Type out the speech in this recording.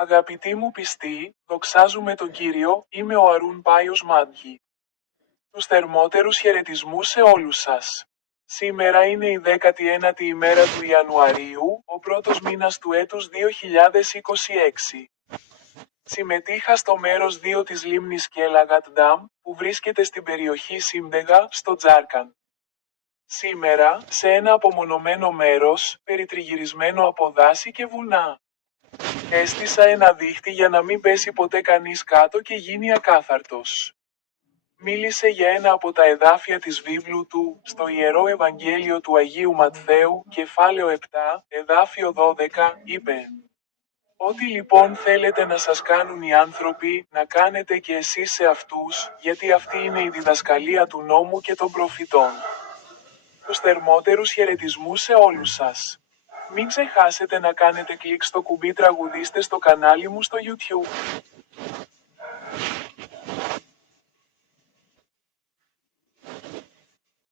Αγαπητοί μου πιστοί, δοξάζουμε τον Κύριο, είμαι ο Αρούν Πάιος Μάντγι. Τους θερμότερους χαιρετισμούς σε όλους σας. Σήμερα είναι η 19η ημέρα του Ιανουαρίου, ο πρώτος μήνας του έτους 2026. Συμμετείχα στο μέρος 2 της λίμνης Κέλαγατ Ντάμ, που βρίσκεται στην περιοχή Σίμντεγα, στο Τζάρκαν. Σήμερα, σε ένα απομονωμένο μέρος, περιτριγυρισμένο από δάση και βουνά. Έστησα ένα δίχτυ για να μην πέσει ποτέ κανείς κάτω και γίνει ακάθαρτος. Μίλησε για ένα από τα εδάφια της βίβλου του, στο Ιερό Ευαγγέλιο του Αγίου Ματθαίου, κεφάλαιο 7, εδάφιο 12, είπε: «Ό,τι λοιπόν θέλετε να σας κάνουν οι άνθρωποι, να κάνετε και εσείς σε αυτούς, γιατί αυτή είναι η διδασκαλία του νόμου και των προφητών». Τους θερμότερους χαιρετισμούς σε όλους σας. Μην ξεχάσετε να κάνετε κλικ στο κουμπί τραγουδίστε στο κανάλι μου στο YouTube.